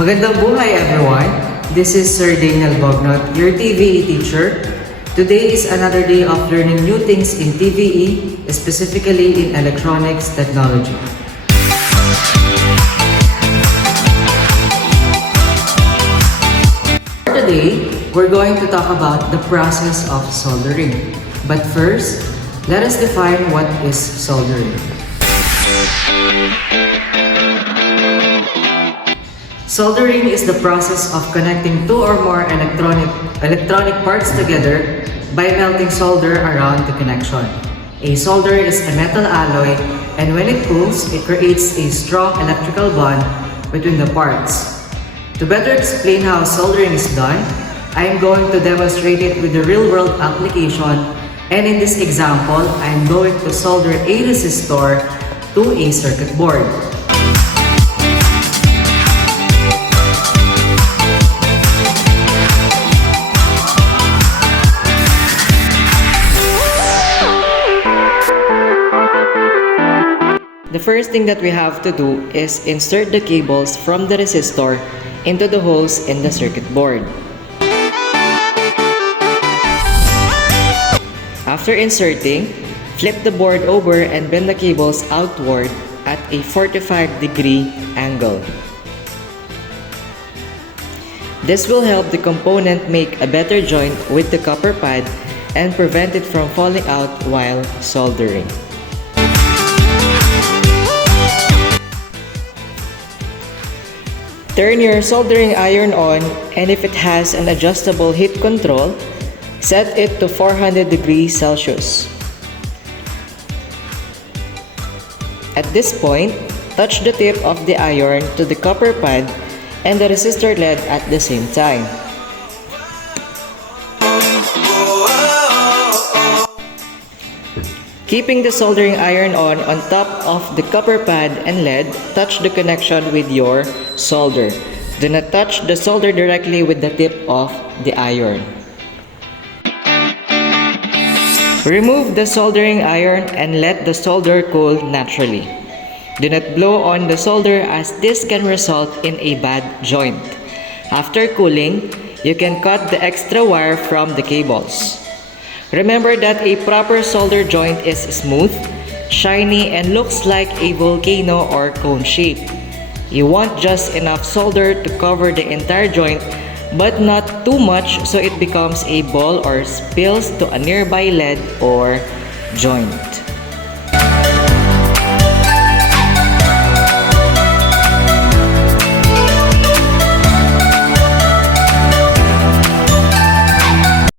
Magandang buhay everyone! This is Sir Daniel Bognot, your TVE teacher. Today is another day of learning new things in TVE, specifically in electronics technology. Today, we're going to talk about the process of soldering. But first, let us define what is soldering. Soldering is the process of connecting two or more electronic parts together by melting solder around the connection. A solder is a metal alloy, and when it cools, it creates a strong electrical bond between the parts. To better explain how soldering is done, I am going to demonstrate it with a real-world application, and in this example, I am going to solder a resistor to a circuit board. The first thing that we have to do is insert the cables from the resistor into the holes in the circuit board. After inserting, flip the board over and bend the cables outward at a 45-degree angle. This will help the component make a better joint with the copper pad and prevent it from falling out while soldering. Turn your soldering iron on, and if it has an adjustable heat control, set it to 400 degrees Celsius. At this point, touch the tip of the iron to the copper pad and the resistor LED at the same time. Keeping the soldering iron on top of the copper pad and LED, touch the connection with your solder. Do not touch the solder directly with the tip of the iron. Remove the soldering iron and let the solder cool naturally. Do not blow on the solder as this can result in a bad joint. After cooling, you can cut the extra wire from the cables. Remember that a proper solder joint is smooth, shiny, and looks like a volcano or cone shape. You want just enough solder to cover the entire joint, but not too much so it becomes a ball or spills to a nearby LED or joint.